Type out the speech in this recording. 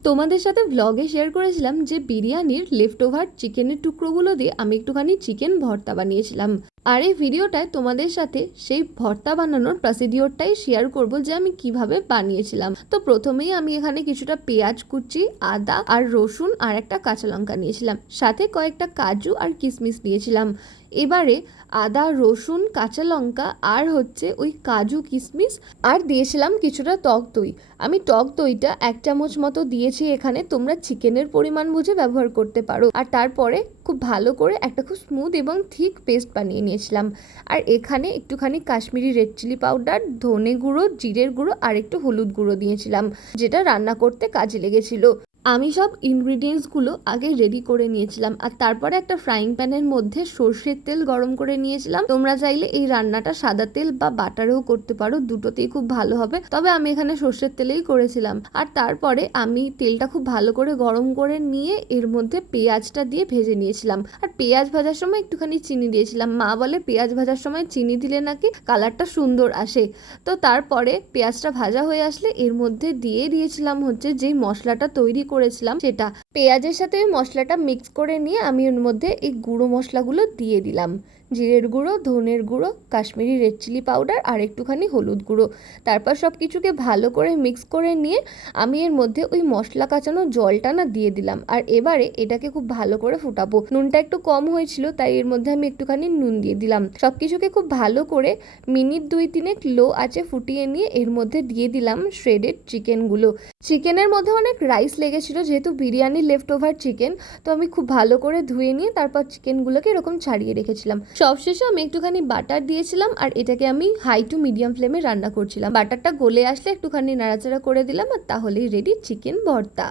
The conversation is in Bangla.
তোমাদের সাথে ভ্লগে শেয়ার করেছিলাম যে বিরিয়ানির লেফট ওভার চিকেনের টুকরোগুলো দিয়ে আমি একটুখানি চিকেন ভর্তা বানিয়েছিলাম। আর এই ভিডিওটায় তোমাদের সাথে সেই ভর্তা বানানোর প্রসিডিওরটাই শেয়ার করব যে আমি কীভাবে বানিয়েছিলাম। তো প্রথমেই আমি এখানে কিছুটা পেঁয়াজ কুচি, আদা আর রসুন আর একটা কাঁচা লঙ্কা নিয়েছিলাম। সাথে কয়েকটা কাজু আর কিশমিশ নিয়েছিলাম। এবারে আদা, রসুন, কাঁচা লঙ্কা আর হচ্ছে ওই কাজু কিশমিশ আর দিয়েছিলাম কিছুটা টক দই। আমি টক দইটা এক চামচ মতো দিয়েছি, এখানে তোমরা চিকেনের পরিমাণ বুঝে ব্যবহার করতে পারো। আর তারপরে খুব ভালো করে একটা খুব স্মুথ এবং থিক পেস্ট বানিয়ে নিয়েছিলাম। আর এখানে একটুখানি কাশ্মীরি রেড চিলি পাউডার ধনে গুঁড়ো, জিরের গুঁড়ো আর একটু হলুদ গুঁড়ো দিয়েছিলাম, যেটা রান্না করতে কাজে লেগেছিল। আমি সব ইনগ্রিডিয়েন্টসগুলো আগে রেডি করে নিয়েছিলাম, আর তারপরে একটা ফ্রাইং প্যানের মধ্যে সর্ষের তেল গরম করে নিয়েছিলাম। তোমরা চাইলে এই রান্নাটা সাদা তেল বা বাটারেও করতে পারো, দুটোতেই খুব ভালো হবে। তবে আমি এখানে সর্ষের তেলেই করেছিলাম। আর তারপরে আমি তেলটা খুব ভালো করে গরম করে নিয়ে এর মধ্যে পেঁয়াজটা দিয়ে ভেজে নিয়েছিলাম। আর পেঁয়াজ ভাজার সময় একটুখানি চিনি দিয়েছিলাম। মা বলে, পেঁয়াজ ভাজার সময় চিনি দিলে নাকি কালারটা সুন্দর আসে? তো তারপরে পেঁয়াজটা ভাজা হয়ে আসলে এর মধ্যে দিয়ে দিয়েছিলাম হচ্ছে যেই মশলাটা তৈরি করেছিলাম সেটা। পেঁয়াজের সাথে ওই মশলাটা মিক্স করে নিয়ে আমি ওর মধ্যে এই গুঁড়ো মশলাগুলো দিয়ে দিলাম। জিরের গুঁড়ো, ধনের গুঁড়ো, কাশ্মীরি রেড চিলি পাউডার আর একটুখানি হলুদ গুঁড়ো। তারপর সব কিছুকে ভালো করে মিক্স করে নিয়ে আমি এর মধ্যে ওই মশলা কাঁচানো জলটা না দিয়ে দিলাম। আর এবারে এটাকে খুব ভালো করে ফুটাবো। নুনটা একটু কম হয়েছিল, তাই এর মধ্যে আমি একটুখানি নুন দিয়ে দিলাম। সব কিছুকে খুব ভালো করে মিনিট দুই তিনেক লো আছে ফুটিয়ে নিয়ে এর মধ্যে দিয়ে দিলাম শ্রেডেড চিকেনগুলো চিকেনের মধ্যে অনেক রাইস লেগেছিল যেহেতু বিরিয়ানি লেফট ওভার চিকেন তো আমি খুব ভালো করে ধুয়ে নিয়ে তারপর চিকেনগুলোকে এরকম ছাড়িয়ে রেখেছিলাম। সবশেষে আমি একটুখানি বাটার দিয়েছিলাম আর এটাকে আমি হাই টু মিডিয়াম ফ্লেমে রান্না করছিলাম। বাটারটা গলে আসলে একটুখানি নাড়াচাড়া করে দিলাম আর তাহলেই রেডি চিকেন ভর্তা।